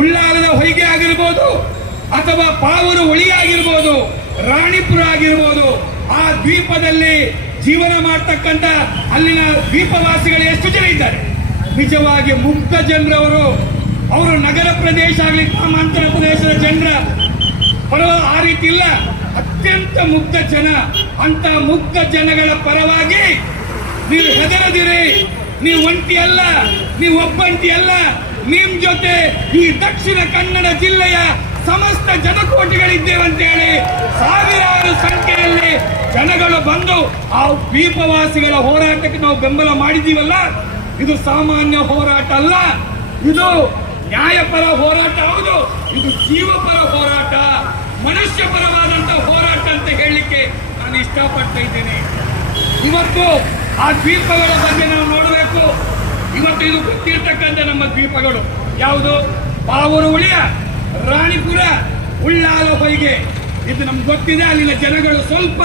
ಉಳ್ಳಾಲದ ಹೊಯ್ಗೆ ಆಗಿರ್ಬೋದು ಅಥವಾ ಪಾವೂರು ಹೊಳಿ ಆಗಿರ್ಬೋದು, ರಾಣಿಪುರ ಆಗಿರ್ಬೋದು, ಆ ದ್ವೀಪದಲ್ಲಿ ಜೀವನ ಮಾಡ್ತಕ್ಕಂಥ ಅಲ್ಲಿನ ದ್ವೀಪವಾಸಿಗಳು ಎಷ್ಟು ಜನ ಇದ್ದಾರೆ. ನಿಜವಾಗಿ ಮುಗ್ಧ ಜನರವರು. ಅವರು ನಗರ ಪ್ರದೇಶ ಆಗಲಿ ಗ್ರಾಮಾಂತರ ಪ್ರದೇಶದ ಜನರ ಪರವಾಗಿ ಆ ರೀತಿ ಇಲ್ಲ, ಅತ್ಯಂತ ಮುಗ್ಧ ಜನ. ಅಂತ ಮುಗ್ಧ ಜನಗಳ ಪರವಾಗಿ ನೀವು ಹೆದರದಿರಿ. ನೀವು ಒಂಟಿ ಅಲ್ಲ, ನೀವು ಒಬ್ಬಂಟಿ ಅಲ್ಲ. ನಿಮ್ ಜೊತೆ ಈ ದಕ್ಷಿಣ ಕನ್ನಡ ಜಿಲ್ಲೆಯ ಸಮಸ್ತ ಜನಕೋಟಿಗಳಿದ್ದೇವಂತ ಹೇಳಿ ಸಾವಿರಾರು ಸಂಖ್ಯೆಯಲ್ಲಿ ಜನಗಳು ಬಂದು ಆ ದ್ವೀಪವಾಸಿಗಳ ಹೋರಾಟಕ್ಕೆ ನಾವು ಬೆಂಬಲ ಮಾಡಿದೀವಲ್ಲ, ಇದು ಸಾಮಾನ್ಯ ಹೋರಾಟ ಅಲ್ಲ, ಇದು ನ್ಯಾಯಪರ ಹೋರಾಟ. ಹೌದು, ಇದು ಜೀವಪರ ಹೋರಾಟ, ಮನುಷ್ಯ ಪರವಾದಂತ ಹೋರಾಟ ಅಂತ ಹೇಳಲಿಕ್ಕೆ ನಾನು ಇಷ್ಟಪಡ್ತಾ ಇದ್ದೇನೆ. ಇವತ್ತು ಆ ದ್ವೀಪಗಳ ಬಗ್ಗೆ ನಾವು ನೋಡಬೇಕು. ಇವತ್ತು ಇದು ಗೊತ್ತಿರ್ತಕ್ಕಂಥ ನಮ್ಮ ದ್ವೀಪಗಳು ಯಾವುದು? ಪಾವೂರು ಹೊಳಿಯ, ರಾಣಿಪುರ, ಉಳ್ಳಾಲ ಹೊಯ್ಗೆ. ಇದು ನಮ್ಗೆ ಗೊತ್ತಿದೆ. ಅಲ್ಲಿನ ಜನಗಳು ಸ್ವಲ್ಪ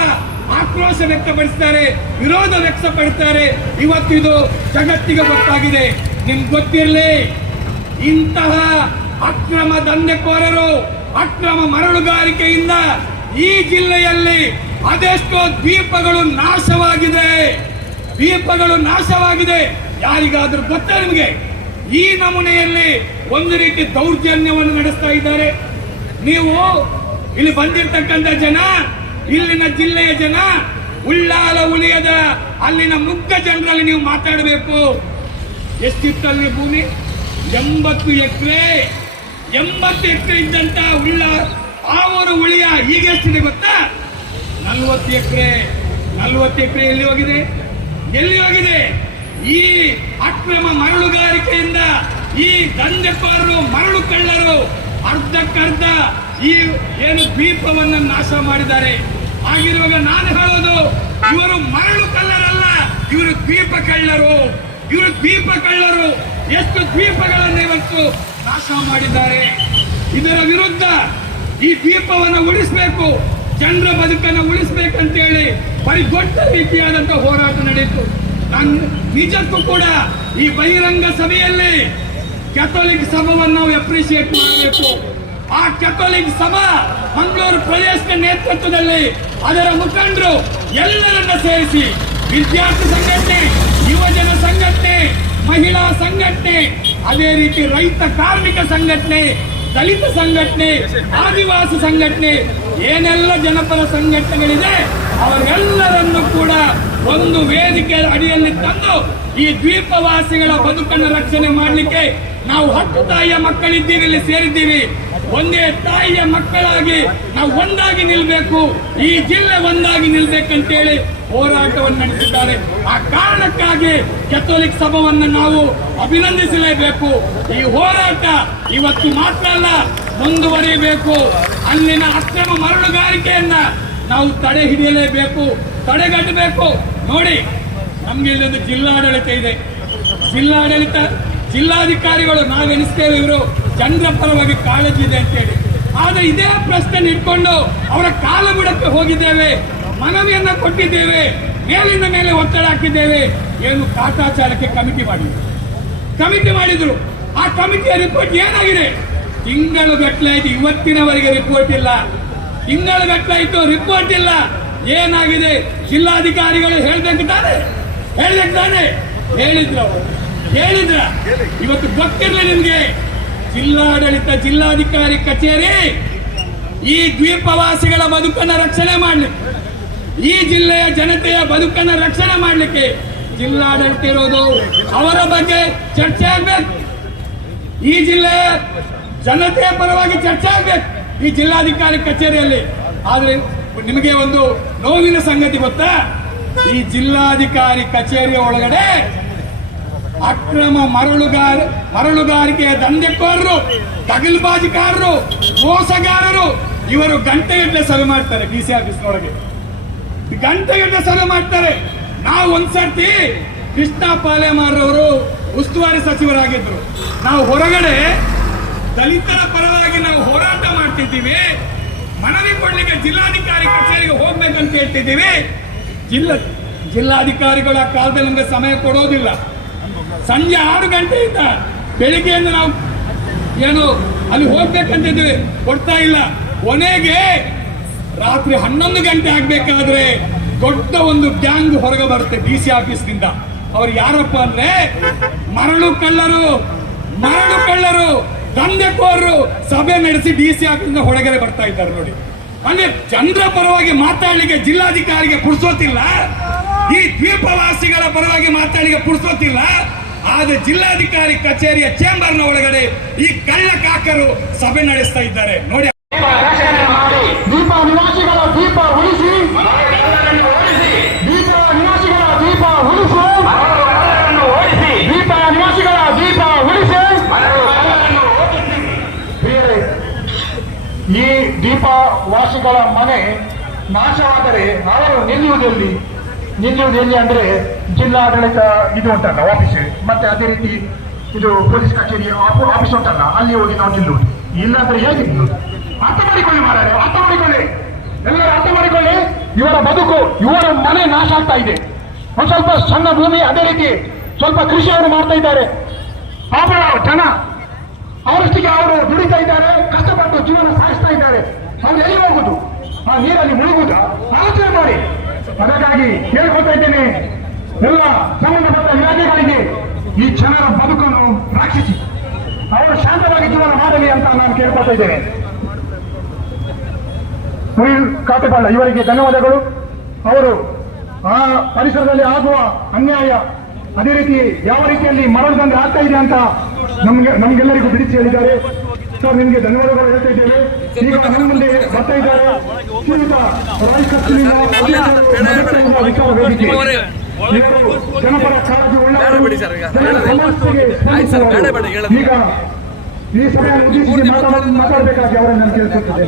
ಆಕ್ರೋಶ ವ್ಯಕ್ತಪಡಿಸ್ತಾರೆ, ವಿರೋಧ ವ್ಯಕ್ತಪಡಿಸ್ತಾರೆ. ಇವತ್ತು ಇದು ಜಗತ್ತಿಗೆ ಗೊತ್ತಾಗಿದೆ. ನಿಮ್ಗೆ ಗೊತ್ತಿರಲಿ, ಇಂತಹ ಅಕ್ರಮ ದಂಧೆಕೋರರು, ಅಕ್ರಮ ಮರಳುಗಾರಿಕೆಯಿಂದ ಈ ಜಿಲ್ಲೆಯಲ್ಲಿ ಅದೆಷ್ಟೋ ದ್ವೀಪಗಳು ನಾಶವಾಗಿದೆ. ದ್ವೀಪಗಳು ನಾಶವಾಗಿದೆ. ಯಾರಿಗಾದ್ರೂ ಗೊತ್ತಾ ನಿಮಗೆ? ಈ ನಮೂನೆಯಲ್ಲಿ ಒಂದು ರೀತಿ ದೌರ್ಜನ್ಯವನ್ನು ನಡೆಸ್ತಾ ಇದ್ದಾರೆ. ನೀವು ಇಲ್ಲಿ ಬಂದಿರತಕ್ಕಂಥ ಜನ, ಇಲ್ಲಿನ ಜಿಲ್ಲೆಯ ಜನ, ಉಳ್ಳಾಲ ಉಳಿಯದ ಅಲ್ಲಿನ ಮುಗ್ಧ ಜನರಲ್ಲಿ ನೀವು ಮಾತಾಡಬೇಕು. ಎಷ್ಟಿತ್ತಲ್ಲಿ ಭೂಮಿ? 80 ಎಕರೆ. 80 ಎಕರೆ ಇದ್ದಂತ ಪಾವೂರು ಉಳಿಯ ಈಗ ಎಷ್ಟಿದೆ ಗೊತ್ತಾ? 40 ಎಕರೆ. 40 ಎಕರೆ ಎಲ್ಲಿ ಹೋಗಿದೆ? ಎಲ್ಲಿ ಹೋಗಿದೆ? ಈ ಅಕ್ರಮ ಮರಳುಗಾರಿಕೆಯಿಂದ ಈ ದಂಧೆಕೋರರು, ಮರಳು ಕಳ್ಳರು ಅರ್ಧಕ್ಕರ್ಧ ಈ ಏನು ದ್ವೀಪವನ್ನು ನಾಶ ಮಾಡಿದ್ದಾರೆ. ಆಗಿರುವಾಗ ನಾನು ಹೇಳೋದು, ಇವರು ಮರಳು ಕಳ್ಳರಲ್ಲ, ಇವರು ದ್ವೀಪ ಕಳ್ಳರು. ಇವರು ದ್ವೀಪ ಕಳ್ಳರು. ಎಷ್ಟು ದ್ವೀಪಗಳನ್ನು ಇವತ್ತು ನಾಶ ಮಾಡಿದ್ದಾರೆ. ಇದರ ವಿರುದ್ಧ ಈ ದ್ವೀಪವನ್ನು ಉಳಿಸಬೇಕು, ಜನರ ಬದುಕನ್ನು ಉಳಿಸಬೇಕಂತೇಳಿ ಬರೀ ದೊಡ್ಡ ರೀತಿಯಾದಂತಹ ಹೋರಾಟ ನಡೆಯಿತು. ನಾನು ನಿಜಕ್ಕೂ ಕೂಡ ಈ ಬಹಿರಂಗ ಸಭೆಯಲ್ಲಿ ಕ್ಯಾಥೋಲಿಕ್ ಸಭಾವನ್ನು ನಾವು ಅಪ್ರಿಶಿಯೇಟ್ ಮಾಡಬೇಕು. ಆ ಕ್ಯಾಥೋಲಿಕ್ ಸಭಾ ಮಂಗಳೂರು ಪ್ರದೇಶದ ನೇತೃತ್ವದಲ್ಲಿ ಅದರ ಮುಖಂಡರು ಎಲ್ಲರನ್ನ ಸೇರಿಸಿ ವಿದ್ಯಾರ್ಥಿ ಸಂಘಟನೆ, ಯುವಜನ ಸಂಘಟನೆ, ಮಹಿಳಾ ಸಂಘಟನೆ, ಅದೇ ರೀತಿ ರೈತ ಕಾರ್ಮಿಕ ಸಂಘಟನೆ, ದಲಿತ ಸಂಘಟನೆ, ಆದಿವಾಸಿ ಸಂಘಟನೆ, ಏನೆಲ್ಲ ಜನಪರ ಸಂಘಟನೆಗಳಿದೆ ಅವರೆಲ್ಲರನ್ನು ಕೂಡ ಒಂದು ವೇದಿಕೆ ಅಡಿಯಲ್ಲಿ ತಂದು ಈ ದ್ವೀಪವಾಸಿಗಳ ಬದುಕನ್ನು ರಕ್ಷಣೆ ಮಾಡಲಿಕ್ಕೆ ನಾವು 10 ತಾಯಿಯ ಮಕ್ಕಳಿದ್ದೀವಿ, ಇಲ್ಲಿ ಸೇರಿದ್ದೀವಿ. ಒಂದೇ ತಾಯಿಯ ಮಕ್ಕಳಾಗಿ ನಾವು ಒಂದಾಗಿ ನಿಲ್ಬೇಕು, ಈ ಜಿಲ್ಲೆ ಒಂದಾಗಿ ನಿಲ್ಬೇಕಂತೇಳಿ ಹೋರಾಟವನ್ನು ನಡೆಸಿದ್ದಾರೆ. ಆ ಕಾರಣಕ್ಕಾಗಿ ಕ್ಯಾಥೋಲಿಕ್ ಸಭಾವನ್ನು ನಾವು ಅಭಿನಂದಿಸಲೇಬೇಕು. ಈ ಹೋರಾಟ ಇವತ್ತು ಮಾತ್ರ ಅಲ್ಲ, ಮುಂದುವರಿಯಬೇಕು. ಅಲ್ಲಿನ ಅಕ್ರಮ ಮರಳುಗಾರಿಕೆಯನ್ನ ನಾವು ತಡೆ ಹಿಡಿಯಲೇಬೇಕು, ತಡೆಗಟ್ಟಬೇಕು. ನೋಡಿ, ನಮ್ಗೆ ಇಲ್ಲೊಂದು ಜಿಲ್ಲಾಡಳಿತ ಇದೆ. ಜಿಲ್ಲಾಡಳಿತ, ಜಿಲ್ಲಾಧಿಕಾರಿಗಳು ನಾವೆನಿಸ್ತೇವೆ ಇವರು ಜನರ ಪರವಾಗಿ ಕಾಳಜಿ ಇದೆ ಅಂತೇಳಿ. ಆದ್ರೆ ಇದೇ ಪ್ರಶ್ನೆ ಇಟ್ಕೊಂಡು ಅವರ ಕಾಲ ಬುಡಕ್ಕೆ ಹೋಗಿದ್ದೇವೆ, ಮನವಿಯನ್ನ ಕೊಟ್ಟಿದ್ದೇವೆ, ಮೇಲಿಂದ ಮೇಲೆ ಒತ್ತಡ ಹಾಕಿದ್ದೇವೆ. ಏನು ಕಾಟಾಚಾರಕ್ಕೆ ಕಮಿಟಿ ಮಾಡಿದ್ರು. ಆ ಕಮಿಟಿಯ ರಿಪೋರ್ಟ್ ಏನಾಗಿದೆ? ತಿಂಗಳು ಗಟ್ಟಲಾಯ್ತು, ಇವತ್ತಿನವರೆಗೆ ರಿಪೋರ್ಟ್ ಇಲ್ಲ. ತಿಂಗಳು ಗಟ್ಟಲಾಯ್ತು, ರಿಪೋರ್ಟ್ ಇಲ್ಲ. ಏನಾಗಿದೆ? ಜಿಲ್ಲಾಧಿಕಾರಿಗಳು ಹೇಳ್ಬೇಕು ತಾನೆ? ಹೇಳಿದ್ರ ಇವತ್ತು ಗೊತ್ತಿರಲಿ ನಿಮ್ಗೆ. ಜಿಲ್ಲಾಡಳಿತ, ಜಿಲ್ಲಾಧಿಕಾರಿ ಕಚೇರಿ ಈ ದ್ವೀಪವಾಸಿಗಳ ಬದುಕನ್ನು ರಕ್ಷಣೆ ಮಾಡಲಿಕ್ಕೆ, ಈ ಜಿಲ್ಲೆಯ ಜನತೆಯ ಬದುಕನ್ನು ರಕ್ಷಣೆ ಮಾಡಲಿಕ್ಕೆ ಜಿಲ್ಲಾಡಳಿತ ಇರೋದು. ಅವರ ಬಗ್ಗೆ ಚರ್ಚೆ ಆಗ್ಬೇಕು. ಈ ಜಿಲ್ಲೆಯ ಜನತೆಯ ಪರವಾಗಿ ಚರ್ಚೆ ಆಗ್ಬೇಕು ಈ ಜಿಲ್ಲಾಧಿಕಾರಿ ಕಚೇರಿಯಲ್ಲಿ. ಆದ್ರೆ ನಿಮಗೆ ಒಂದು ನೋವಿನ ಸಂಗತಿ ಗೊತ್ತಾ? ಈ ಜಿಲ್ಲಾಧಿಕಾರಿ ಕಚೇರಿಯ ಒಳಗಡೆ ಅಕ್ರಮ ಮರಳುಗಾರಿಕೆಯ ದಂಧೆಕೋರರು, ತಗಲ್ಬಾಜಿಕಾರರು, ಮೋಸಗಾರರು ಇವರು ಗಂಟೆಗಟ್ಟಲೆ ಸಭೆ ಮಾಡ್ತಾರೆ. ಡಿಸಿ ಆಫೀಸ್ನೊಳಗೆ ಗಂಟೆಗಟ್ಟಲೆ ಸಭೆ ಮಾಡ್ತಾರೆ. ನಾವು ಒಂದ್ಸರ್ತಿ ಕೃಷ್ಣ ಪಾಲೆಮಾರವರು ಉಸ್ತುವಾರಿ ಸಚಿವರಾಗಿದ್ರು. ನಾವು ಹೊರಗಡೆ ದಲಿತರ ಪರವಾಗಿ ನಾವು ಹೋರಾಟ ಮಾಡ್ತಿದ್ದೀವಿ, ಮನವಿ ಕೊಡ್ಲಿಕ್ಕೆ ಜಿಲ್ಲಾಧಿಕಾರಿ ಕಚೇರಿಗೆ ಹೋಗ್ಬೇಕಂತ ಹೇಳ್ತಿದ್ದೀವಿ. ಜಿಲ್ಲಾಧಿಕಾರಿಗಳ ಕಾಲದಲ್ಲಿ ನಮಗೆ ಸಮಯ ಕೊಡೋದಿಲ್ಲ. ಸಂಜೆ 6 ಗಂಟೆಯಿಂದ ಬೆಳಿಗ್ಗೆಯಿಂದ ನಾವು ಏನು ಅಲ್ಲಿ ಹೋಗ್ಬೇಕಂತಿದ್ವಿ, ಕೊಡ್ತಾ ಇಲ್ಲ. ಕೊನೆಗೆ ರಾತ್ರಿ 11 ಗಂಟೆ ಆಗ್ಬೇಕಾದ್ರೆ ದೊಡ್ಡ ಒಂದು ಗ್ಯಾಂಗ್ ಹೊರಗೆ ಬರುತ್ತೆ DC ಆಫೀಸ್ನಿಂದ. ಅವ್ರು ಯಾರಪ್ಪ ಅಂದ್ರೆ ಮರಳು ಕಳ್ಳರು ದಂಧೆಕೋರರು ಸಭೆ ನಡೆಸಿ DC ಆಫೀಸ್ನ ಹೊರಗಡೆ ಬರ್ತಾ ಇದ್ದಾರೆ ನೋಡಿ. ಅಂದ್ರೆ ಜನರ ಪರವಾಗಿ ಮಾತಾಡ್ಲಿಕ್ಕೆ ಜಿಲ್ಲಾಧಿಕಾರಿಗೆ ಪುರ್ಸೋತಿಲ್ಲ, ಈ ದ್ವೀಪವಾಸಿಗಳ ಪರವಾಗಿ ಮಾತಾಡ್ಲಿಕ್ಕೆ ಪುರ್ಸೋತಿಲ್ಲ. ಆದ್ರೆ ಜಿಲ್ಲಾಧಿಕಾರಿ ಕಚೇರಿಯ ಚೇಂಬರ್ನ ಒಳಗಡೆ ಈ ಕಳ್ಳ ಕಾಕರು ಸಭೆ ನಡೆಸ್ತಾ ಇದ್ದಾರೆ ನೋಡಿ. ದೀಪ ನಿವಾಸಿಗಳ ದೀಪ ಉಳಿಸಿ, ದೀಪ ನಿವಾಸಿಗಳ ದೀಪ ಉಳಿಸಿ, ದೀಪ ನಿವಾಸಿಗಳ ದೀಪ ಉಳಿಸಿ. ಈ ದೀಪವಾಸಿಗಳ ಮನೆ ನಾಶವಾದರೆ ಅವರು ನಿಲ್ಲುವುದೆಲ್ಲಿ ಅಂದ್ರೆ ಜಿಲ್ಲಾಡಳಿತ ಇದು ಉಂಟಲ್ಲ ಆಫೀಸ್, ಮತ್ತೆ ಅದೇ ರೀತಿ ಇದು ಪೊಲೀಸ್ ಕಚೇರಿ ಆಫೀಸ್ ಉಂಟಲ್ಲ, ಅಲ್ಲಿ ಹೋಗಿ ನಾವು ನಿಲ್ಲುವುದು. ಇಲ್ಲಾಂದ್ರೆ ಹೇಗೆ ನಿಲ್ಲುವುದು? ಅರ್ಥ ಮಾಡಿಕೊಳ್ಳಿ ಮಾರಾಯ, ಅರ್ಥ ಮಾಡಿಕೊಳ್ಳಿ, ಎಲ್ಲರೂ ಅರ್ಥ ಮಾಡಿಕೊಳ್ಳಿ. ಇವರ ಬದುಕು, ಇವರ ಮನೆ ನಾಶ ಆಗ್ತಾ ಇದೆ. ಒಂದು ಸ್ವಲ್ಪ ಸಣ್ಣ ಭೂಮಿ, ಅದೇ ರೀತಿ ಸ್ವಲ್ಪ ಕೃಷಿ ಅವರು ಮಾಡ್ತಾ ಇದ್ದಾರೆ. ಪಾಪ ಜನ ಅವರಷ್ಟಿಗೆ ಅವರು ದುಡಿತಾ ಇದ್ದಾರೆ, ಕಷ್ಟಪಟ್ಟು ಜೀವನ ಸಾಗಿಸ್ತಾ ಇದ್ದಾರೆ. ಅವ್ರು ಎಲ್ಲಿ ಹೋಗುದು? ಆ ನೀರಲ್ಲಿ ಮುಳುಗುವುದ? ಆಲೋಚನೆ ಮಾಡಿ. ಅದಕ್ಕಾಗಿ ಕೇಳ್ಕೊಳ್ತಾ ಇದ್ದೇನೆ ಎಲ್ಲ ಸಂಬಂಧಪಟ್ಟ ಇಲಾಖೆಗಳಿಗೆ, ಈ ಜನರ ಬದುಕನ್ನು ರಕ್ಷಿಸಿ ಅವರು ಶಾಂತವಾಗಿ ಜೀವನ ಮಾಡಲಿ ಅಂತ ನಾನು ಕೇಳ್ಕೊಳ್ತಾ ಇದ್ದೇನೆ. ಸುನೀಲ್ ಕಾಟೆಪಾಳ್ಯ ಇವರಿಗೆ ಧನ್ಯವಾದಗಳು. ಅವರು ಆ ಪರಿಸರದಲ್ಲಿ ಆಗುವ ಅನ್ಯಾಯ, ಅದೇ ರೀತಿ ಯಾವ ರೀತಿಯಲ್ಲಿ ಮರಳು ದಂಧೆ ಆಗ್ತಾ ಇದೆ ಅಂತ ನಮ್ಗೆಲ್ಲರಿಗೂ ಬಿಡಿಸಿ ಹೇಳಿದ್ದಾರೆ. ಸರ್, ನಿಮಗೆ ಧನ್ಯವಾದಗಳು ಹೇಳ್ತಾ ಇದ್ದೇವೆ. ಈಗ ನಮ್ಮ ಮುಂದೆ ಬರ್ತಾ ಇದ್ದಾರೆ ಶ್ರೀಯುತ ರಾಯ್ ಕತ್ತಲಿನ ಜನಪರ ಕಾಳಜಿ ಉಳ್ಳವರು, ಜನರ ಸಮಸ್ಯೆಗೆ ಸ್ಪಂದಿಸುವವರು. ಈಗ ಈ ಸಭೆಯನ್ನು ಉದ್ದೇಶಿಸಿ ಮಾತಾಡಬೇಕಾಗಿ ಅವರನ್ನು ನಾನು ಕೇಳಿಸುತ್ತದೆ.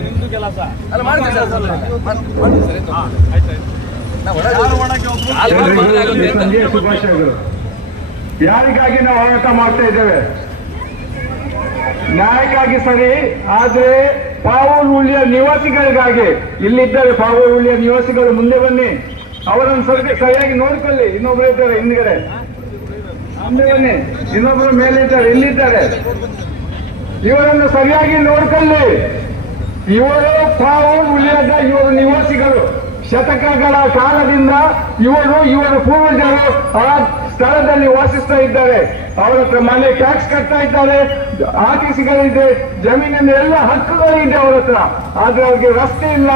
ಶುಭಾಶಯಗಳು. ಯಾರಿಗಾಗಿ ನಾವು ಹೋರಾಟ ಮಾಡ್ತಾ ಇದ್ದೇವೆ? ನ್ಯಾಯಕ್ಕಾಗಿ ಸರಿ, ಆದ್ರೆ ಪಾವೂರುಳ್ಳಿಯ ನಿವಾಸಿಗಳಿಗಾಗಿ. ಇಲ್ಲಿದ್ದಾರೆ ಪಾವೂರುಳ್ಳಿಯ ನಿವಾಸಿಗಳು, ಮುಂದೆ ಬನ್ನಿ. ಅವರನ್ನು ಸರಿಯಾಗಿ ನೋಡ್ಕೊಳ್ಳಿ. ಇನ್ನೊಬ್ರು ಇದ್ದಾರೆ ಹಿಂದ್ಗಡೆ, ಮುಂದೆ ಬನ್ನಿ. ಇನ್ನೊಬ್ರು ಮೇಲೆ ಇದ್ದಾರೆ, ಇಲ್ಲಿದ್ದಾರೆ. ಇವರನ್ನು ಸರಿಯಾಗಿ ನೋಡ್ಕೊಳ್ಳಿ. ಇವರು ಪಾವೂರುಳ್ಳಿಯದ ಇವರು ನಿವಾಸಿಗಳು. ಶತಕಗಳ ಕಾಲದಿಂದ ಇವರ ಪೂರ್ವಜರು ಆ ಸ್ಥಳದಲ್ಲಿ ವಾಸಿಸ್ತಾ ಇದ್ದಾರೆ. ಅವರ ಹತ್ರ ಮನೆ ಟ್ಯಾಕ್ಸ್ ಕಟ್ತಾ ಇದ್ದಾರೆ, ಆರ್ಟಿಸಿಗಳಿದೆ, ಜಮೀನಿನ ಎಲ್ಲ ಹಕ್ಕುಗಳಿದೆ ಅವರ ಹತ್ರ. ಆದ್ರೆ ಅವ್ರಿಗೆ ರಸ್ತೆ ಇಲ್ಲ,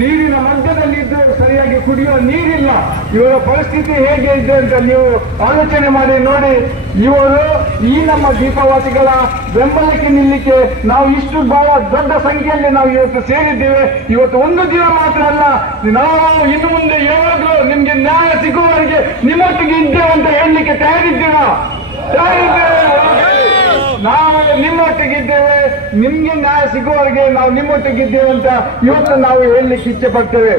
ನೀರಿನ ಮಧ್ಯದಲ್ಲಿದ್ದು ಸರಿಯಾಗಿ ಕುಡಿಯುವ ನೀರಿಲ್ಲ. ಇವರ ಪರಿಸ್ಥಿತಿ ಹೇಗೆ ಇದೆ ಅಂತ ನೀವು ಆಲೋಚನೆ ಮಾಡಿ ನೋಡಿ. ಇವರು ಈ ನಮ್ಮ ದೀಪವಾಸಿಗಳ ಬೆಂಬಲಕ್ಕೆ ನಿಲ್ಲಿಕ್ಕೆ ನಾವು ಇಷ್ಟು ಬಹಳ ದೊಡ್ಡ ಸಂಖ್ಯೆಯಲ್ಲಿ ನಾವು ಇವತ್ತು ಸೇರಿದ್ದೇವೆ. ಇವತ್ತು ಒಂದು ದಿನ ಮಾತ್ರ ಅಲ್ಲ, ನಾವು ಇನ್ನು ಮುಂದೆ ಯಾವಾಗಲೂ ನಿಮ್ಗೆ ನ್ಯಾಯ ಸಿಗುವವರೆಗೆ ನಿಮ್ಮೊಟ್ಟಿಗೆ ಇದ್ದೇವೆ ಅಂತ ಹೇಳಲಿಕ್ಕೆ ತಯಾರಿದ್ದೇವೆ. ನಾವು ನಿಮ್ಮೊಟ್ಟಿಗಿದ್ದೇವೆ, ನಿಮ್ಗೆ ನ್ಯಾಯ ಸಿಗುವವರೆಗೆ ನಾವು ನಿಮ್ಮೊಟ್ಟಿಗಿದ್ದೇವೆ ಅಂತ ಇವತ್ತು ನಾವು ಹೇಳಲಿಕ್ಕೆ ಇಚ್ಛೆ ಪಡ್ತೇವೆ.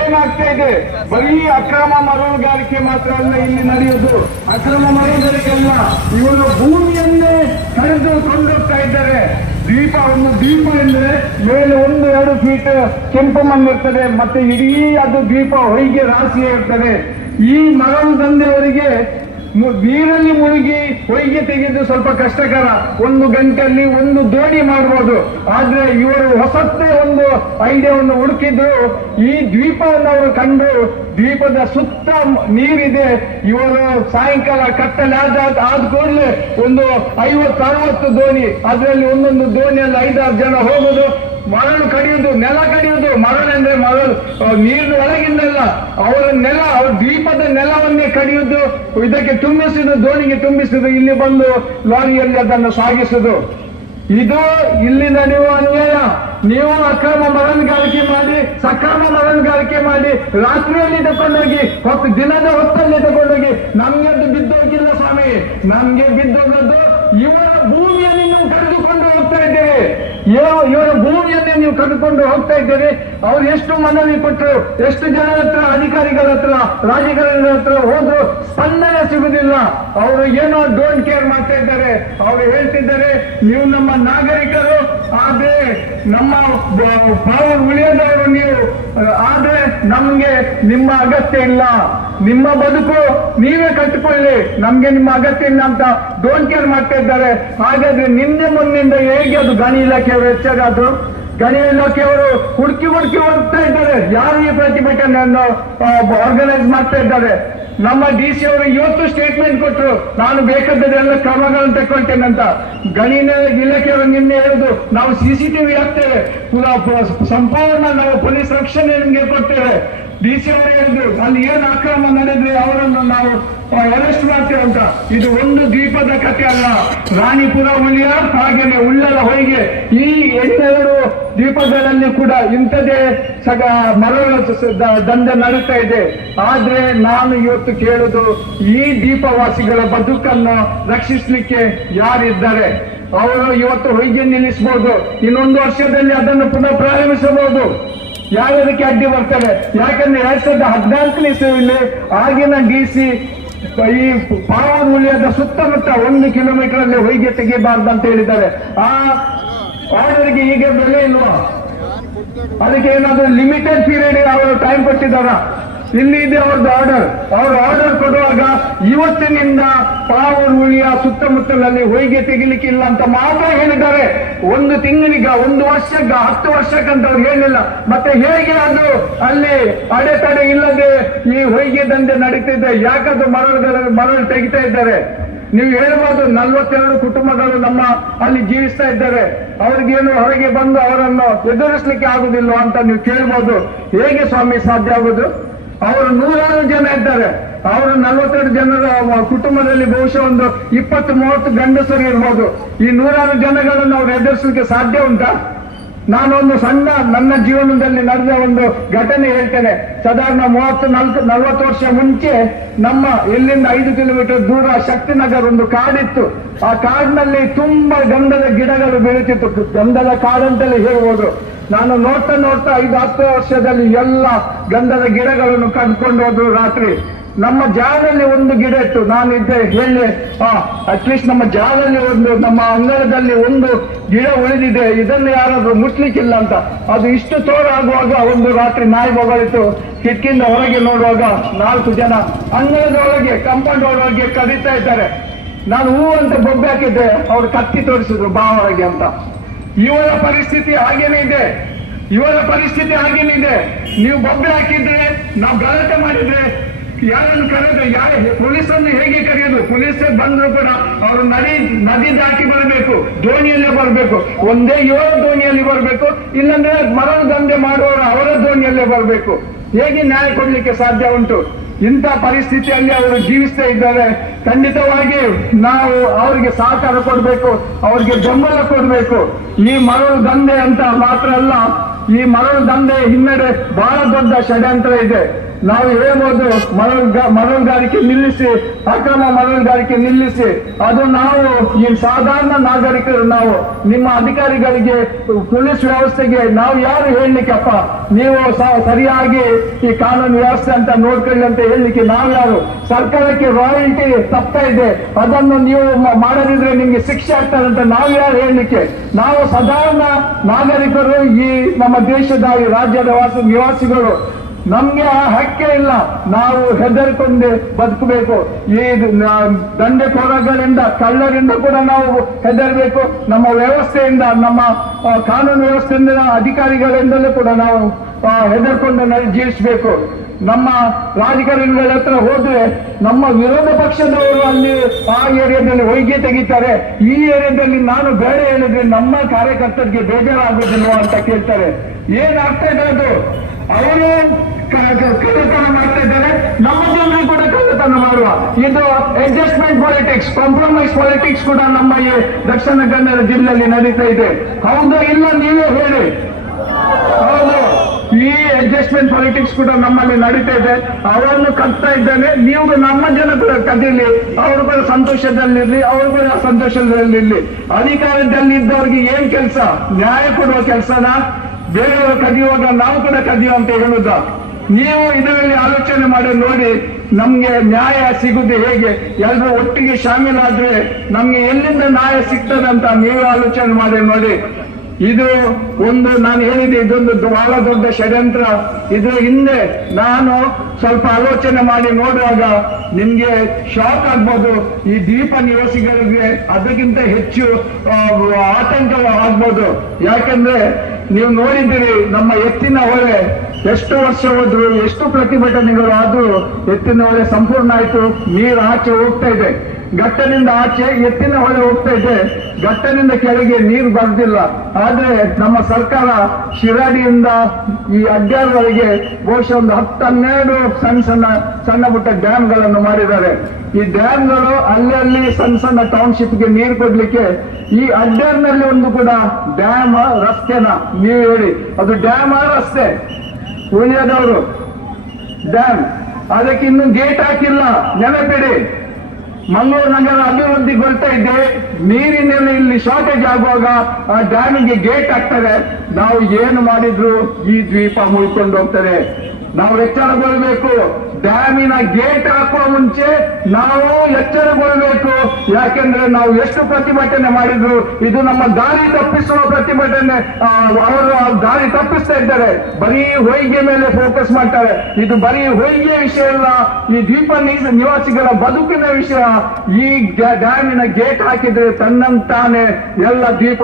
ಏನಾಗ್ತಾ ಇದೆ? ಬರೀ ಅಕ್ರಮ ಮರಳುಗಾರಿಕೆ ಮಾತ್ರ ಅಲ್ಲ ಇಲ್ಲಿ ನಡೆಯುವುದು. ಅಕ್ರಮ ಮರಳುಗಾರಿಕೆ ಅಲ್ಲ, ಇವರು ಭೂಮಿಯನ್ನೇ ಕಳೆದು ಕೊಂಡೋಗ್ತಾ ಇದ್ದಾರೆ. ದೀಪ ಎಂದ್ರೆ ಮೇಲೆ 1-2 ಫೀಟ್ ಕೆಂಪು ಮಣ್ಣು ಇರ್ತದೆ, ಮತ್ತೆ ಇಡೀ ಅದು ದೀಪ ಹೊಯ್ಗೆ ರಾಶಿ ಇರ್ತದೆ. ಈ ಮರಳು ದಂಧೆಯವರಿಗೆ ನೀರಲ್ಲಿ ಮುಳುಗಿ ಹೊಯ್ಗೆ ತೆಗೆದು ಸ್ವಲ್ಪ ಕಷ್ಟಕರ. 1 ಗಂಟೆಯಲ್ಲಿ 1 ದೋಣಿ ಮಾಡಬಹುದು. ಆದ್ರೆ ಇವರು ಹೊಸತ್ತೇ ಒಂದು ಐಡಿಯಾವನ್ನು ಹುಡುಕಿದ್ದು. ಈ ದ್ವೀಪವನ್ನು ಅವರು ಕಂಡು, ದ್ವೀಪದ ಸುತ್ತ ನೀರಿದೆ. ಇವರು ಸಾಯಂಕಾಲ ಕತ್ತಲೆ ಆದ ಕೂಡಲೇ ಒಂದು 50-60 ದೋಣಿ, ಅದರಲ್ಲಿ ಒಂದೊಂದು ದೋಣಿಯಲ್ಲಿ 5-6 ಜನ ಹೋಗುದು, ಮರಳು ಕಡಿಯುವುದು, ನೆಲ ಕಡಿಯುವುದು. ಮರಳು ಅಂದ್ರೆ ಮರಳು ನೀರಿನ ಒಳಗಿಂದಲ್ಲ, ಅವರ ನೆಲ, ಅವ್ರ ದ್ವೀಪದ ನೆಲವನ್ನೇ ಕಡಿಯುವುದು, ಇದಕ್ಕೆ ತುಂಬಿಸುವುದು, ದೋಣಿಗೆ ತುಂಬಿಸುವುದು, ಇಲ್ಲಿ ಬಂದು ಲಾರಿಯಲ್ಲಿ ಅದನ್ನು ಸಾಗಿಸುವುದು. ಇದು ಇಲ್ಲಿ ನಡೆಯುವ ಅನ್ಯಾಯ. ನೀವು ಅಕ್ರಮ ಮರಳುಗಾರಿಕೆ ಮಾಡಿ, ಸಕ್ರಮ ಮರಳುಗಾರಿಕೆ ಮಾಡಿ, ರಾತ್ರಿಯಲ್ಲಿ ತಗೊಂಡೋಗಿ, ದಿನದ ಹೊತ್ತಲ್ಲಿ ತಗೊಂಡೋಗಿ, ನಮ್ಗೆದ್ದು ಬಿದ್ದೋಗಿಲ್ಲ ಸ್ವಾಮಿ, ನಮ್ಗೆ ಬಿದ್ದೋಗದ್ದು ಇವರ ಭೂಮಿಯನ್ನು ನೀವು ಕರೆದುಕೊಂಡು ಹೋಗ್ತಾ ಇದ್ದೇವೆ. ಇವರ ಭೂಮಿಯನ್ನೇ ನೀವು ಕರೆದುಕೊಂಡು ಹೋಗ್ತಾ ಇದ್ದೇವೆ. ಅವ್ರು ಎಷ್ಟು ಮನವಿ ಕೊಟ್ಟರು, ಎಷ್ಟು ಜನರ ಹತ್ರ, ಅಧಿಕಾರಿಗಳ ಹತ್ರ, ರಾಜಕಾರಣಿಗಳ ಹತ್ರ ಹೋದ್ರು, ಸ್ಪಂದನೆ ಸಿಗುದಿಲ್ಲ. ಅವರು ಏನೋ ಡೋಂಟ್ ಕೇರ್ ಮಾಡ್ತಾ ಇದ್ದಾರೆ. ಅವರು ಹೇಳ್ತಿದ್ದಾರೆ, ನೀವು ನಮ್ಮ ನಾಗರಿಕರು, ಆದ್ರೆ ನಮ್ಮ ಪಾವರ್ ಉಳಿಯದವರು ನೀವು ಆದ್ರೆ ನಮ್ಗೆ ನಿಮ್ಮ ಅಗತ್ಯ ಇಲ್ಲ, ನಿಮ್ಮ ಬದುಕು ನೀವೇ ಕಟ್ಟಿಕೊಳ್ಳಿ, ನಮ್ಗೆ ನಿಮ್ಮ ಅಗತ್ಯ ಇಲ್ಲ ಅಂತ ಡೋಂಟ್ ಕೇರ್ ಮಾಡ್ತಾ ಇದ್ದಾರೆ. ಹಾಗಾದ್ರೆ ನಿನ್ನೆ ಮೊನ್ನಿಂದ ಹೇಗೆ ಅದು ಗಣಿ ಇಲಾಖೆಯವರು ಎಚ್ಚರ ಆದ್ರು? ಗಣಿ ಇಲಾಖೆಯವರು ಹುಡುಕಿ ಹೋಗ್ತಾ ಇದ್ದಾರೆ. ಯಾರು ಈ ಪ್ರತಿಭಟನೆಯನ್ನು ಆರ್ಗನೈಸ್ ಮಾಡ್ತಾ ಇದ್ದಾರೆ? ನಮ್ಮ DC ಅವರು ಇವತ್ತು ಸ್ಟೇಟ್ಮೆಂಟ್ ಕೊಟ್ಟರು, ನಾನು ಬೇಕಾದದೆಲ್ಲ ಕ್ರಮಗಳನ್ನು ತಗೊಳ್ತೇನೆ ಅಂತ. ಗಣಿ ಇಲಾಖೆಯವರು ನಿನ್ನೆ ಹೇಳುದು, ನಾವು CCTV ಹಾಕ್ತೇವೆ, ಸಂಪೂರ್ಣ ನಾವು ಪೊಲೀಸ್ ರಕ್ಷಣೆ ನಿಮಗೆ ಕೊಡ್ತೇವೆ. DC ಅವರು ಹೇಳಿದ್ರು, ಅಲ್ಲಿ ಏನು ಅಕ್ರಮ ನಡೆದ್ರೆ ಅವರನ್ನು ನಾವು ಅರೆಸ್ಟ್ ಮಾಡ್ತೇವೆ ಅಂತ. ಇದು ಒಂದು ದ್ವೀಪದ ಕಥೆ ಅಲ್ಲ. ರಾಣಿಪುರ ಹುಲಿಯ ಹಾಗೇನೆ ಉಳ್ಳಲ ಹೊಯ್ಗೆ ಈ 8 ದ್ವೀಪಗಳಲ್ಲಿ ಕೂಡ ಇಂಥದೇ ಮರಳ ದಂಧೆ ನಡೀತಾ ಇದೆ. ಆದ್ರೆ ನಾನು ಇವತ್ತು ಕೇಳುದು, ಈ ದ್ವೀಪವಾಸಿಗಳ ಬದುಕನ್ನು ರಕ್ಷಿಸಲಿಕ್ಕೆ ಯಾರಿದ್ದಾರೆ? ಅವರು ಇವತ್ತು ಹೊಯ್ಗೆ ನಿಲ್ಲಿಸಬಹುದು, ಇನ್ನೊಂದು ವರ್ಷದಲ್ಲಿ ಅದನ್ನು ಪುನಃ ಪ್ರಾರಂಭಿಸಬಹುದು. ಯಾವ್ದಕ್ಕೆ ಅಡ್ಡಿ ಬರ್ತದೆ? ಯಾಕಂದ್ರೆ 2014ನೇ ಇಸವಿಯಲ್ಲಿ ಆಗಿನ DC ಈ ಪಾವನ್ ವಲಯದ ಸುತ್ತಮುತ್ತ 1 ಕಿಲೋಮೀಟರ್ ಅಲ್ಲಿ ಹೊಯ್ಗೆ ತೆಗಿಬಾರ್ದು ಅಂತ ಹೇಳಿದ್ದಾರೆ. ಆ ಆರ್ಡರ್ಗೆ ಈಗ ಬೆಲೆ ಇಲ್ವಾ? ಅದಕ್ಕೆ ಏನಾದ್ರು ಲಿಮಿಟೆಡ್ ಪೀರಿಯಡ್ ಅವರು ಟೈಮ್ ಕೊಟ್ಟಿದ್ದಾರ? ಇಲ್ಲಿ ಇದೆ ಅವ್ರದ್ದು ಆರ್ಡರ್. ಅವರು ಆರ್ಡರ್ ಕೊಡುವಾಗ ಇವತ್ತಿನಿಂದ ಪಾವೂರ್ ಹುಳಿಯ ಸುತ್ತಮುತ್ತಲಲ್ಲಿ ಹೊಯ್ಗೆ ತೆಗಿಲಿಕ್ಕಿಲ್ಲ ಅಂತ ಮಾತ್ರ ಹೇಳಿದ್ದಾರೆ. 1 ತಿಂಗಳಿಗ, 1 ವರ್ಷಕ್ಕ, 10 ವರ್ಷಕ್ಕಂತ ಅವ್ರು ಹೇಳಿಲ್ಲ. ಮತ್ತೆ ಹೇಗೆ ಅದು ಅಲ್ಲಿ ಅಡೆತಡೆ ಇಲ್ಲದೆ ಈ ಹೊಯ್ಗೆ ದಂಧೆ ನಡೀತಿದೆ? ಯಾಕದು ಮರಳು ತೆಗಿತಾ ಇದ್ದಾರೆ? ನೀವು ಹೇಳ್ಬೋದು, 42 ಕುಟುಂಬಗಳು ನಮ್ಮ ಅಲ್ಲಿ ಜೀವಿಸ್ತಾ ಇದ್ದಾರೆ, ಅವ್ರಿಗೇನು ಹೊರಗೆ ಬಂದು ಅವರನ್ನು ಎದುರಿಸಲಿಕ್ಕೆ ಆಗುದಿಲ್ಲ ಅಂತ ನೀವು ಕೇಳ್ಬೋದು. ಹೇಗೆ ಸ್ವಾಮಿ ಸಾಧ್ಯ ಆಗುದು? ಅವರು 100 ಜನ ಇದ್ದಾರೆ. ಅವರು 42 ಜನರ ಕುಟುಂಬದಲ್ಲಿ ಬಹುಶಃ ಒಂದು 20-30 ಗಂಡಸರು ಇರ್ಬೋದು. ಈ 100 ಜನಗಳನ್ನು ಅವ್ರು ಎದುರಿಸಲಿಕ್ಕೆ ಸಾಧ್ಯ ಉಂಟಾ? ನಾನೊಂದು ಸಣ್ಣ ನನ್ನ ಜೀವನದಲ್ಲಿ ನಡೆದ ಒಂದು ಘಟನೆ ಹೇಳ್ತೇನೆ. ಸಾಧಾರಣ 30-40 ವರ್ಷ ಮುಂಚೆ ನಮ್ಮ ಇಲ್ಲಿಂದ 5 ಕಿಲೋಮೀಟರ್ ದೂರ ಶಕ್ತಿನಗರ್ ಒಂದು ಕಾಡಿತ್ತು. ಆ ಕಾಡಿನಲ್ಲಿ ತುಂಬಾ ಗಂಧದ ಗಿಡಗಳು ಬೆಳೀತಿತ್ತು. ಗಂಧದ ಕಾಡಂತಲೇ ಹೇಳ್ಬೋದು. ನಾನು ನೋಡ್ತಾ 5-10 ವರ್ಷದಲ್ಲಿ ಎಲ್ಲ ಗಂಧದ ಗಿಡಗಳನ್ನು ಕಡ್ಕೊಂಡು ಹೋದ್ರು. ರಾತ್ರಿ ನಮ್ಮ ಜಾಗದಲ್ಲಿ ಒಂದು ಗಿಡ ಇತ್ತು. ನಾನಿದ್ದೆ ಹೇಳಿ, ಅಟ್ಲೀಸ್ಟ್ ನಮ್ಮ ಜಾಗದಲ್ಲಿ ನಮ್ಮ ಅಂಗಳದಲ್ಲಿ ಒಂದು ಗಿಡ ಉಳಿದಿದೆ, ಇದನ್ನು ಯಾರಾದ್ರೂ ಮುಟ್ಲಿಕ್ಕಿಲ್ಲ ಅಂತ. ಅದು ಇಷ್ಟು ತೋರಾಗುವಾಗ ಒಂದು ರಾತ್ರಿ ನಾಯಿ ಬೊಗಳಿತ್ತು. ಕಿಟಕಿಯಿಂದ ಹೊರಗೆ ನೋಡುವಾಗ 4 ಜನ ಅಂಗಳದ ಒಳಗೆ, ಕಾಂಪೌಂಡ್ ಒಳಗೆ ಕರೀತಾ ಇದ್ದಾರೆ. ನಾನು ಹೂ ಅಂತ ಬೊಬ್ಬೆ ಹಾಕಿದ್ದೆ, ಅವ್ರು ಕತ್ತಿ ತೋರಿಸಿದ್ರು ಬಾ ಹೊರಗೆ ಅಂತ. ಇವರ ಪರಿಸ್ಥಿತಿ ಹಾಗೇನೇ ಇದೆ. ನೀವು ಬೊಬ್ಬೆ ಹಾಕಿದ್ರೆ, ನಾವು ಗಲಾಟೆ ಮಾಡಿದ್ರೆ ಯಾರನ್ನು ಕರೆದ್ರೆ, ಪೊಲೀಸನ್ನು ಹೇಗೆ ಕರೆಯೋದು? ಪೊಲೀಸೇ ಬಂದ್ರು ಕೂಡ ಅವರು ನದಿ ದಾಟಿ ಬರಬೇಕು, ದೋಣಿಯಲ್ಲೇ ಬರಬೇಕು. ಒಂದೇ 7 ದೋಣಿಯಲ್ಲಿ ಬರಬೇಕು, ಇಲ್ಲಾಂದ್ರೆ ಮರಳು ದಂಧೆ ಮಾಡುವವರು ಅವರ ದೋಣಿಯಲ್ಲೇ ಬರಬೇಕು. ಹೇಗೆ ನ್ಯಾಯ ಕೊಡ್ಲಿಕ್ಕೆ ಸಾಧ್ಯ ಉಂಟು? ಇಂಥ ಪರಿಸ್ಥಿತಿಯಲ್ಲಿ ಅವರು ಜೀವಿಸ್ತಾ ಇದ್ದಾರೆ. ಖಂಡಿತವಾಗಿ ನಾವು ಅವರಿಗೆ ಸಹಕಾರ ಕೊಡಬೇಕು, ಅವರಿಗೆ ಬೆಂಬಲ ಕೊಡಬೇಕು. ಈ ಮರಳು ದಂಧೆ ಅಂತ ಮಾತ್ರ ಅಲ್ಲ, ಈ ಮರಳು ದಂಧೆ ಹಿನ್ನಡೆ ಬಹಳ ದೊಡ್ಡ ಷಡ್ಯಂತ್ರ ಇದೆ. ನಾವು ಹೇಳ್ಬೋದು, ಮರಳುಗಾರಿಕೆ ನಿಲ್ಲಿಸಿ, ಅಕ್ರಮ ಮರಳುಗಾರಿಕೆ ನಿಲ್ಲಿಸಿ. ಅದು ನಾವು ಈ ಸಾಧಾರಣ ನಾಗರಿಕರು, ನಾವು ನಿಮ್ಮ ಅಧಿಕಾರಿಗಳಿಗೆ, ಪೊಲೀಸ್ ವ್ಯವಸ್ಥೆಗೆ ನಾವು ಯಾರು ಹೇಳಲಿಕ್ಕಪ್ಪ? ನೀವು ಸರಿಯಾಗಿ ಈ ಕಾನೂನು ವ್ಯವಸ್ಥೆ ಅಂತ ನೋಡ್ಕೊಳ್ಳಿ ಅಂತ ಹೇಳಲಿಕ್ಕೆ ನಾವು ಯಾರು? ಸರ್ಕಾರಕ್ಕೆ ರಾಯಲ್ಟಿ ತಪ್ತಾ ಇದೆ, ಅದನ್ನು ನೀವು ಮಾಡದಿದ್ರೆ ನಿಮ್ಗೆ ಶಿಕ್ಷೆ ಆಗ್ತದೆ ಅಂತ ನಾವು ಯಾರು ಹೇಳಲಿಕ್ಕೆ? ನಾವು ಸಾಧಾರಣ ನಾಗರಿಕರು, ಈ ನಮ್ಮ ದೇಶದ ಈ ರಾಜ್ಯದ ನಿವಾಸಿಗಳು. ನಮ್ಗೆ ಆ ಹಕ್ಕೇ ಇಲ್ಲ. ನಾವು ಹೆದರಿಕೊಂಡು ಬದುಕಬೇಕು. ಈ ದಂಧೆಕೋರಗಳಿಂದ, ಕಳ್ಳರಿಂದ ಕೂಡ ನಾವು ಹೆದರಬೇಕು. ನಮ್ಮ ವ್ಯವಸ್ಥೆಯಿಂದ, ನಮ್ಮ ಕಾನೂನು ವ್ಯವಸ್ಥೆಯಿಂದ, ಅಧಿಕಾರಿಗಳಿಂದಲೂ ಕೂಡ ನಾವು ಹೆದರ್ಕೊಂಡು ಜೀವಿಸಬೇಕು. ನಮ್ಮ ರಾಜಕಾರಣಿಗಳ ಹತ್ರ ಹೋದ್ರೆ ನಮ್ಮ ವಿರೋಧ ಪಕ್ಷದವರು ಅಲ್ಲಿ ಆ ಏರಿಯಾದಲ್ಲಿ ಹೊಯ್ಗೆ ತೆಗಿತಾರೆ, ಈ ಏರಿಯಾದಲ್ಲಿ ನಾನು ಬೇಡ ಹೇಳಿದ್ರೆ ನಮ್ಮ ಕಾರ್ಯಕರ್ತರಿಗೆ ಬೇಜಾರಾಗುದಿಲ್ವ ಅಂತ ಕೇಳ್ತಾರೆ. ಏನಾಗ್ತಾ ಇದೆ ಅದು? ಅವರು ಕಳ್ಳತನ ಮಾಡ್ತಾ ಇದ್ದಾರೆ, ನಮ್ಮ ಜನರು ಕೂಡ ಕಳ್ಳತನ ಮಾಡುವ. ಇದು ಅಡ್ಜಸ್ಟ್ಮೆಂಟ್ ಪಾಲಿಟಿಕ್ಸ್, ಕಾಂಪ್ರಮೈಸ್ ಪಾಲಿಟಿಕ್ಸ್ ಕೂಡ ನಮ್ಮ ಈ ದಕ್ಷಿಣ ಕನ್ನಡ ಜಿಲ್ಲೆಯಲ್ಲಿ ನಡೀತಾ ಇದೆ. ಹೌದು ಇಲ್ಲ ನೀವೇ ಹೇಳಿ. ಹೌದು, ಈ ಅಡ್ಜಸ್ಟ್ಮೆಂಟ್ ಪಾಲಿಟಿಕ್ಸ್ ಕೂಡ ನಮ್ಮಲ್ಲಿ ನಡೀತಾ ಇದೆ. ಅವರನ್ನು ಕಟ್ತಾ ಇದ್ದಾನೆ. ನೀವು ನಮ್ಮ ಜನ ಕೂಡ ಕದೀಲಿ, ಅವರು ಕೂಡ ಸಂತೋಷದಲ್ಲಿರ್ಲಿ, ಅವರು ಕೂಡ ಸಂತೋಷದಲ್ಲಿರ್ಲಿ. ಅಧಿಕಾರದಲ್ಲಿ ಇದ್ದವ್ರಿಗೆ ಏನ್ ಕೆಲಸ? ನ್ಯಾಯ ಕೊಡುವ ಕೆಲಸನ? ಬೇರೆಯವರು ಕದಿಯುವಾಗ ನಾವು ಕೂಡ ಕದಿಯುವ ಅಂತ ಹೇಳುದ? ನೀವು ಇದರಲ್ಲಿ ಆಲೋಚನೆ ಮಾಡಿ ನೋಡಿ, ನಮ್ಗೆ ನ್ಯಾಯ ಸಿಗುದು ಹೇಗೆ? ಎಲ್ಲರೂ ಒಟ್ಟಿಗೆ ಶಾಮೀಲಾದ್ರೆ ನಮ್ಗೆ ಎಲ್ಲಿಂದ ನ್ಯಾಯ ಸಿಗ್ತದಂತ ನೀವು ಆಲೋಚನೆ ಮಾಡಿ ನೋಡಿ. ಇದು ಒಂದು ನಾನು ಹೇಳಿದೆ, ಇದೊಂದು ಬಹಳ ದೊಡ್ಡ ಷಡ್ಯಂತ್ರ. ಇದ್ರ ಹಿಂದೆ ನಾನು ಸ್ವಲ್ಪ ಆಲೋಚನೆ ಮಾಡಿ ನೋಡುವಾಗ ನಿಮ್ಗೆ ಶಾಕ್ ಆಗ್ಬೋದು. ಈ ದ್ವೀಪ ನಿವಾಸಿಗಳಿಗೆ ಅದಕ್ಕಿಂತ ಹೆಚ್ಚು ಆತಂಕ ಆಗ್ಬೋದು. ಯಾಕಂದ್ರೆ ನೀವು ನೋಡಿದ್ದೀರಿ, ನಮ್ಮ ಎತ್ತಿನ ಹೊಳೆ ಎಷ್ಟು ವರ್ಷ ಹೋದ್ರು, ಎಷ್ಟು ಪ್ರತಿಭಟನೆಗಳು ಆದ್ರೂ ಎತ್ತಿನ ಹೊಳೆ ಸಂಪೂರ್ಣ ಆಯ್ತು. ನೀರು ಆಚೆ ಹೋಗ್ತಾ ಇದೆ, ಘಟ್ಟದಿಂದ ಆಚೆ ಎತ್ತಿನ ಹೊಳೆ ಹೋಗ್ತಾ ಇದೆ, ಘಟ್ಟದಿಂದ ಕೆಳಗೆ ನೀರು ಬರ್ದಿಲ್ಲ. ಆದ್ರೆ ನಮ್ಮ ಸರ್ಕಾರ ಶಿರಾಡಿಯಿಂದ ಈ ಅಡ್ಯಾರ್ವರೆಗೆ ಬಹುಶಃ ಒಂದು 10-12 ಸಣ್ಣ ಪುಟ್ಟ ಡ್ಯಾಮ್ಗಳನ್ನು ಮಾಡಿದ್ದಾರೆ. ಈ ಡ್ಯಾಮ್ಗಳು ಅಲ್ಲಲ್ಲಿ ಸಣ್ಣ ಟೌನ್ಶಿಪ್ಗೆ ನೀರು ಕೊಡ್ಲಿಕ್ಕೆ ಈ ಅಡ್ಯಾರ್ನಲ್ಲಿ ಒಂದು ಕೂಡ ಡ್ಯಾಮ್ ರಸ್ತೆನ ನೀವು ಹೇಳಿ, ಅದು ಡ್ಯಾಮ್ ರಸ್ತೆ ಉಳಿಯದವರು ಡ್ಯಾಮ್, ಅದಕ್ಕೆ ಇನ್ನೂ ಗೇಟ್ ಹಾಕಿಲ್ಲ. ನೆನಪಿಡಿ, ಮಂಗಳೂರು ನಗರ ಅಭಿವೃದ್ಧಿಗೊಳ್ತಾ ಇದೆ, ನೀರಿನಲ್ಲಿ ಇಲ್ಲಿ ಶಾರ್ಟೇಜ್ ಆಗುವಾಗ ಆ ಡ್ಯಾಮಿಗೆ ಗೇಟ್ ಹಾಕ್ತಾರೆ. ನಾವು ಏನು ಮಾಡಿದ್ರು ಈ ದ್ವೀಪ ಮುಳ್ಕೊಂಡು ಹೋಗ್ತದೆ. ನಾವು ಎಚ್ಚರಗೊಳ್ಳಬೇಕು. ಡ್ಯಾಮಿನ ಗೇಟ್ ಹಾಕುವ ಮುಂಚೆ ನಾವು ಎಚ್ಚರಗೊಳ್ಳಬೇಕು. ಯಾಕೆಂದ್ರೆ ನಾವು ಎಷ್ಟು ಪ್ರತಿಭಟನೆ ಮಾಡಿದ್ರು ಇದು ನಮ್ಮ ದಾರಿ ತಪ್ಪಿಸುವ ಪ್ರತಿಭಟನೆ. ಅವರು ದಾರಿ ತಪ್ಪಿಸ್ತಾ ಇದ್ದಾರೆ, ಬರೀ ಹೊಯ್ಗೆ ಮೇಲೆ ಫೋಕಸ್ ಮಾಡ್ತಾರೆ. ಇದು ಬರೀ ಹೊಯ್ಗೆ ವಿಷಯ ಇಲ್ಲ, ಈ ದ್ವೀಪ ನಿವಾಸಿಗಳ ಬದುಕಿನ ವಿಷಯ. ಈ ಡ್ಯಾಮಿನ ಗೇಟ್ ಹಾಕಿದ್ರೆ ತನ್ನಂತಾನೆ ಎಲ್ಲ ದ್ವೀಪ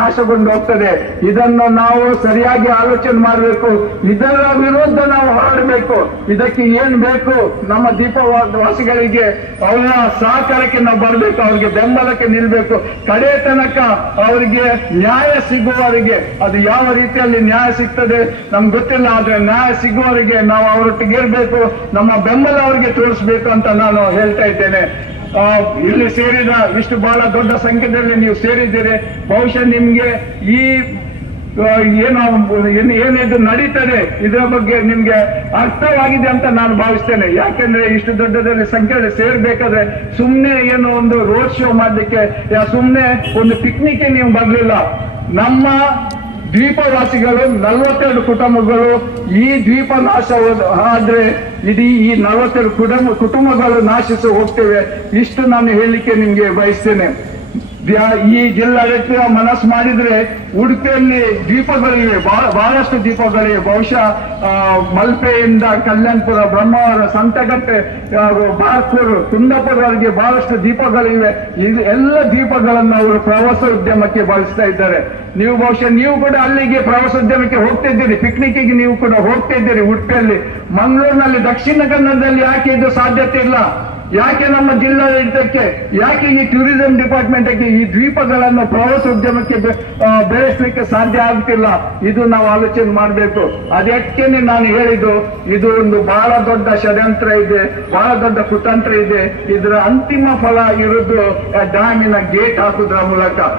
ನಾಶಗೊಂಡು ಹೋಗ್ತದೆ. ಇದನ್ನು ನಾವು ಸರಿಯಾಗಿ ಆಲೋಚನೆ ಮಾಡಬೇಕು. ಇದರ ವಿರುದ್ಧ ನಾವು ಹೋರಾಡಬೇಕು. ಇದಕ್ಕೆ ಏನ್ ಬೇಕು, ನಮ್ಮ ದ್ವೀಪವಾಸಿಗಳಿಗೆ ಅವರ ಸಹಕಾರಕ್ಕೆ ನಾವು ಬರಬೇಕು, ಅವ್ರಿಗೆ ಬೆಂಬಲಕ್ಕೆ ನಿಲ್ಬೇಕು. ಕಡೆ ತನಕ ಅವರಿಗೆ ನ್ಯಾಯ ಸಿಗುವವರೆಗೆ, ಅದು ಯಾವ ರೀತಿಯಲ್ಲಿ ನ್ಯಾಯ ಸಿಗ್ತದೆ ನಮ್ಗೆ ಗೊತ್ತಿಲ್ಲ, ಆದ್ರೆ ನ್ಯಾಯ ಸಿಗುವವರೆಗೆ ನಾವು ಅವರೊಟ್ಟಿಗೆ ಇರಬೇಕು, ನಮ್ಮ ಬೆಂಬಲ ಅವರಿಗೆ ತೋರಿಸ್ಬೇಕು ಅಂತ ನಾನು ಹೇಳ್ತಾ ಇದ್ದೇನೆ. ಇಲ್ಲಿ ಸೇರಿದ ಇಷ್ಟು ಬಹಳ ದೊಡ್ಡ ಸಂಖ್ಯೆಯಲ್ಲಿ ನೀವು ಸೇರಿದ್ದೀರಿ. ಬಹುಶಃ ನಿಮ್ಗೆ ಈ ಏನಿದು ನಡೀತದೆ ಇದರ ಬಗ್ಗೆ ನಿಮ್ಗೆ ಅರ್ಥವಾಗಿದೆ ಅಂತ ನಾನು ಭಾವಿಸ್ತೇನೆ. ಯಾಕೆಂದ್ರೆ ಇಷ್ಟು ದೊಡ್ಡದಲ್ಲಿ ಸಂಖ್ಯೆಯಲ್ಲಿ ಸೇರ್ಬೇಕಾದ್ರೆ ಸುಮ್ನೆ ಏನೋ ಒಂದು ರೋಡ್ ಶೋ ಮಾಡ್ಲಿಕ್ಕೆ, ಸುಮ್ನೆ ಒಂದು ಪಿಕ್ನಿಕ್ ನೀವು ಬರ್ಲಿಲ್ಲ. ನಮ್ಮ ದ್ವೀಪವಾಸಿಗಳು 42 ಕುಟುಂಬಗಳು ಈ ದ್ವೀಪ ನಾಶ ಆದ್ರೆ ಇಡೀ ಈ 42 ಕುಟುಂಬಗಳು ನಾಶಿಸಿ ಹೋಗ್ತೇವೆ. ಇಷ್ಟು ನಾನು ಹೇಳಲಿಕ್ಕೆ ನಿಮ್ಗೆ ಬಯಸ್ತೇನೆ. ಈ ಜಿಲ್ಲಾಡಳಿತ ಮನಸ್ಸು ಮಾಡಿದ್ರೆ ಉಡುಪಿಯಲ್ಲಿ ದ್ವೀಪಗಳಿವೆ, ಬಹಳಷ್ಟು ದ್ವೀಪಗಳಿವೆ. ಬಹುಶಃ ಮಲ್ಪೆಯಿಂದ ಕಲ್ಯಾಣಪುರ, ಬ್ರಹ್ಮಾವರ, ಸಂತಗಟ್ಟೆ, ಬಾರ್ಕೂರು, ಕುಂದಾಪುರವರೆಗೆ ಬಹಳಷ್ಟು ದ್ವೀಪಗಳಿವೆ. ಇದು ಎಲ್ಲ ದ್ವೀಪಗಳನ್ನು ಅವರು ಪ್ರವಾಸೋದ್ಯಮಕ್ಕೆ ಬಳಸ್ತಾ ಇದ್ದಾರೆ. ನೀವು ಬಹುಶಃ ನೀವು ಕೂಡ ಅಲ್ಲಿಗೆ ಪ್ರವಾಸೋದ್ಯಮಕ್ಕೆ ಹೋಗ್ತಿದ್ದೀರಿ, ಪಿಕ್ನಿಕ್ಗೆ ನೀವು ಕೂಡ ಹೋಗ್ತಾ ಇದ್ದೀರಿ ಉಡುಪಿಯಲ್ಲಿ. ಮಂಗಳೂರಿನಲ್ಲಿ, ದಕ್ಷಿಣ ಕನ್ನಡದಲ್ಲಿ ಯಾಕೆ ಇದು ಸಾಧ್ಯತೆ ಇಲ್ಲ? ಯಾಕೆ ನಮ್ಮ ಜಿಲ್ಲಾಡಳಿತಕ್ಕೆ, ಯಾಕೆ ಈ ಟೂರಿಸಂ ಡಿಪಾರ್ಟ್ಮೆಂಟ್ಗೆ ಈ ದ್ವೀಪಗಳನ್ನು ಪ್ರವಾಸೋದ್ಯಮಕ್ಕೆ ಬೆಳೆಸಲಿಕ್ಕೆ ಸಾಧ್ಯ ಆಗ್ತಿಲ್ಲ? ಇದು ನಾವು ಆಲೋಚನೆ ಮಾಡಬೇಕು. ಅದಕ್ಕೇನೆ ನಾನು ಹೇಳಿದ್ದು, ಇದು ಒಂದು ಬಹಳ ದೊಡ್ಡ ಷಡ್ಯಂತ್ರ ಇದೆ, ಬಹಳ ದೊಡ್ಡ ಕುತಂತ್ರ ಇದೆ. ಇದರ ಅಂತಿಮ ಫಲ ಇರುವುದು ಡ್ಯಾಮಿನ ಗೇಟ್ ಹಾಕುವುದರ ಮೂಲಕ.